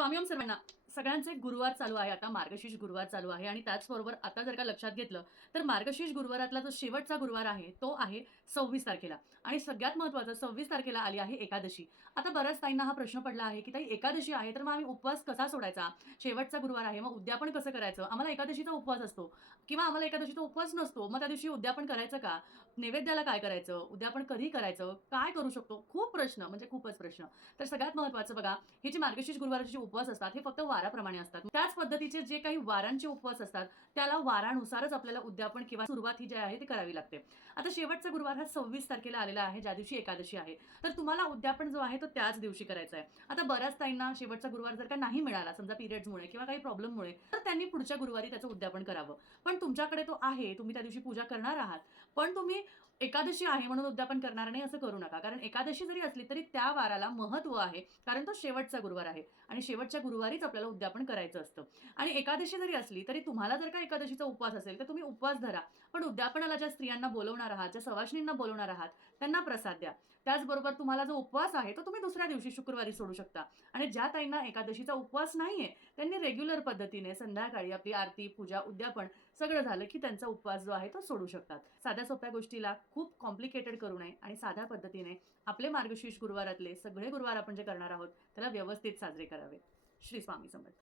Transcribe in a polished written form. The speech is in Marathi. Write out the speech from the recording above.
स्वामीओम सर्वांना. सगळ्यांचे गुरुवार चालू आहे, आता मार्गशीर्ष गुरुवार चालू आहे आणि त्याचबरोबर आता जर का लक्षात घेतलं तर मार्गशीर्ष गुरुवारातला जो शेवटचा गुरुवार आहे तो आहे 26 तारखेला. आणि सगळ्यात महत्त्वाचं 26 तारखेला आली आहे एकादशी. आता बऱ्याच ताईंना हा प्रश्न पडला आहे की ताई एकादशी आहे तर मग आम्ही उपवास कसा सोडायचा? शेवटचा गुरुवार आहे, मग उद्यापन कसं करायचं? आम्हाला एकादशीचा उपवास असतो किंवा आम्हाला एकादशीचा उपवास नसतो, मग त्या दिवशी उद्यापन करायचं का? नैवेद्याला काय करायचं? उद्यापन कधी करायचं? काय करू शकतो? खूप प्रश्न, म्हणजे खूपच प्रश्न. तर सगळ्यात महत्त्वाचं बघा, हे जे मार्गशीर्ष गुरुवाराचे जे उपवास असतात हे फक्त वाराप्रमाणे असतात. त्याच पद्धतीचे जे काही वारांचे उपवास असतात त्याला वारानुसारच आपल्याला उद्यापन किंवा सुरुवात ही जी आहे ती करावी लागते. आता शेवटचा गुरुवार हा 26 तारखेला आलेला आहे, ज्या दिवशी एकादशी आहे. तर तुम्हाला उद्यापन जो आहे तो त्याच दिवशी करायचा आहे. आता बऱ्याच ताईंना शेवटचा गुरुवार जर का नाही मिळाला, समजा पिरियड्समुळे किंवा काही प्रॉब्लेममुळे, तर त्यांनी पुढच्या गुरुवारी त्याचं उद्यापन करावं. पण तुमच्याकडे तो आहे, तुम्ही त्या दिवशी पूजा करणार आहात, पण तुम्ही एकादशी आहे म्हणून उद्यापन करणार नाही असं करू नका. कारण एकादशी जरी असली तरी त्या वाराला महत्त्व आहे, कारण तो शेवटचा गुरुवार आहे आणि शेवटच्या गुरुवारीच आपल्याला उद्यापन करायचं असतं. आणि एकादशी जरी असली तरी तुम्हाला जर का एकादशीचा उपवास असेल तर तुम्ही उपवास धरा. पण उद्यापनाला ज्या स्त्रियांना बोलवणार आहात, ज्या सवाष्णींना बोलवणार आहात, त्यांना प्रसाद द्या. त्याचबरोबर तुम्हाला जो उपवास आहे तो तुम्ही दुसऱ्या दिवशी शुक्रवारी सोडू शकता. आणि ज्या ताईंना एकादशीचा उपवास नाहीये, त्यांनी रेग्युलर पद्धतीने संध्याकाळी आपली आरती, पूजा, उद्यापन सगळं झालं की त्यांचा उपवास जो आहे तो सोडू शकतात. साध्या सोप्या गोष्टीला खूप कॉम्प्लिकेटेड करू नये आणि साध्या पद्धतीने आपले मार्गशीर्ष गुरुवारातले सगळे गुरुवार आपण जे करणार आहोत त्याला व्यवस्थित साजरे करावे. श्री स्वामी समर्थ.